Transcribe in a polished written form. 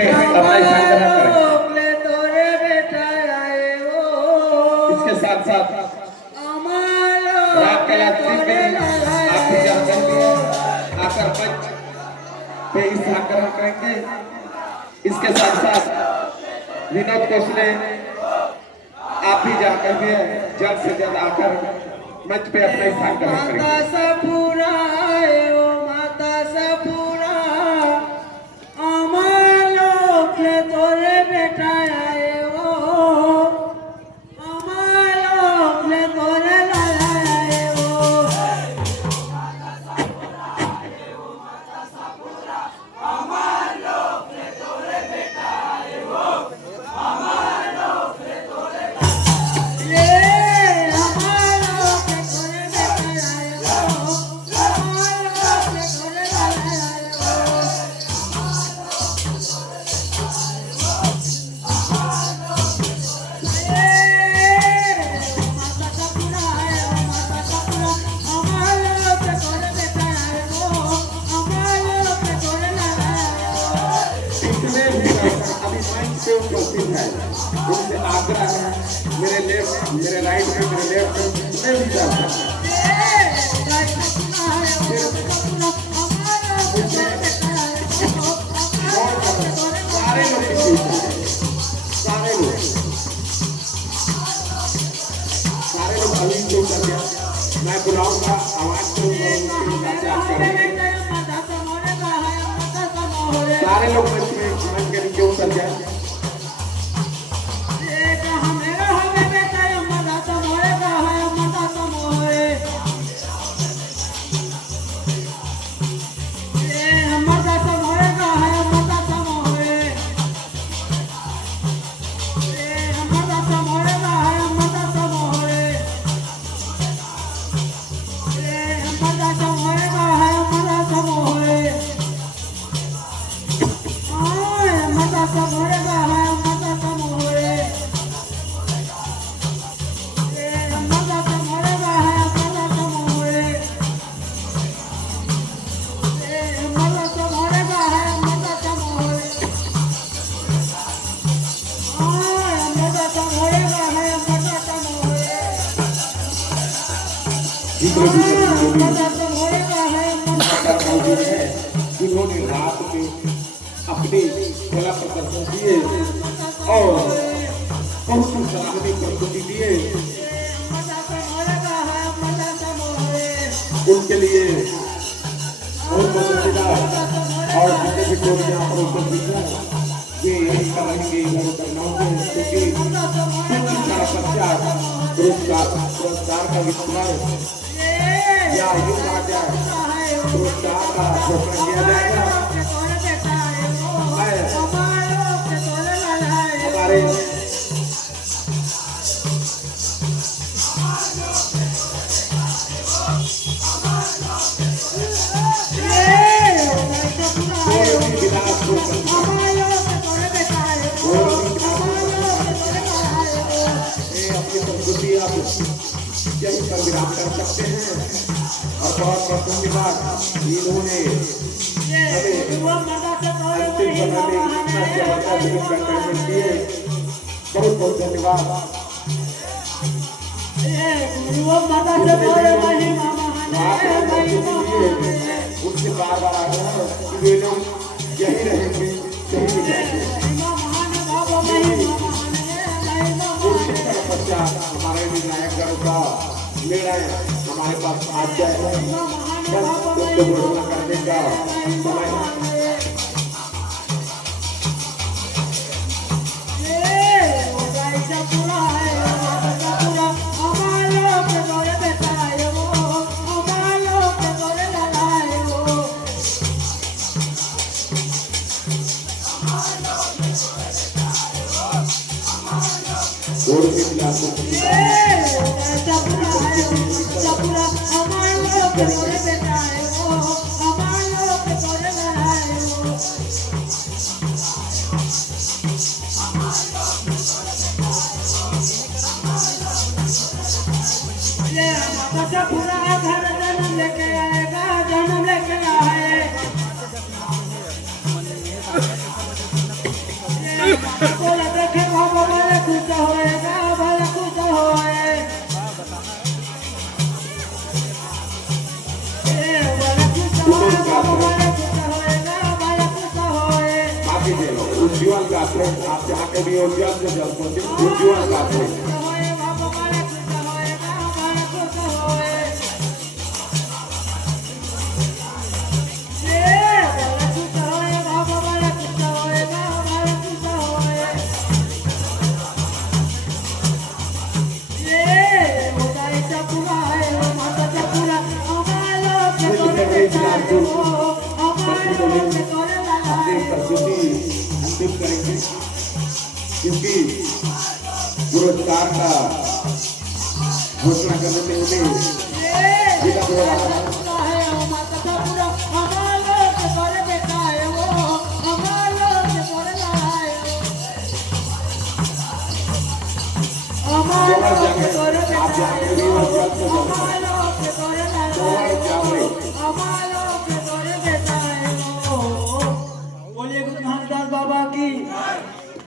इसके साथ साथ रात आकर मंच पे इस ग्रहण करेंगे। इसके साथ साथ विनोद कोसले आप भी जाकर भी जल्द से जल्द आकर मंच पे अपना स्थान ग्रहण करेंगे। उनसे आग्रह है मेरे लेफ्ट मेरे राइट में मेरे लेफ्ट में भी जाता है। सारे लोग अभी जो कर गया मैं बुलाऊंगा आवाज सारे लोग मंच के नीचे उतर जाए। जिन्होंने रात में अपनी कला प्रदर्शन दिए और बहुत सराहनीय प्रस्तुति दिए उनके लिए बहुत बहुत धन्यवाद। और जितने भी लोग यहाँ पर उपस्थित हैं ये यही करेंगे क्योंकि पुरस्कार का विस्तार या युग आ जाए पुरस्कार का घोषणा किया जाएगा। हमारे यही पर विराम कर सकते हैं और बहुत बहुत धन्यवाद इन्होंने अंतिम समय में इतना जबरदस्त एंटरटेनमेंट दिए। बहुत बहुत धन्यवाद। उनसे बार बार आ रहे हैं वे लोग यही रहेंगे यही रहेंगे। हमारे विनायक गढ़ का मेला हमारे पास आ जाए बस उसको घोषणा करने का समय पूरा घर जन्म लेके आएगा, जन्म लेके आए। आगे दे लो उज्जवल गाते आप जहाँ के भी उज्जवल से जलते उज्जवल गाते अंतिम करेंगे क्योंकि पुरस्कार का घोषणा करने में उन्हें आप जाएंगे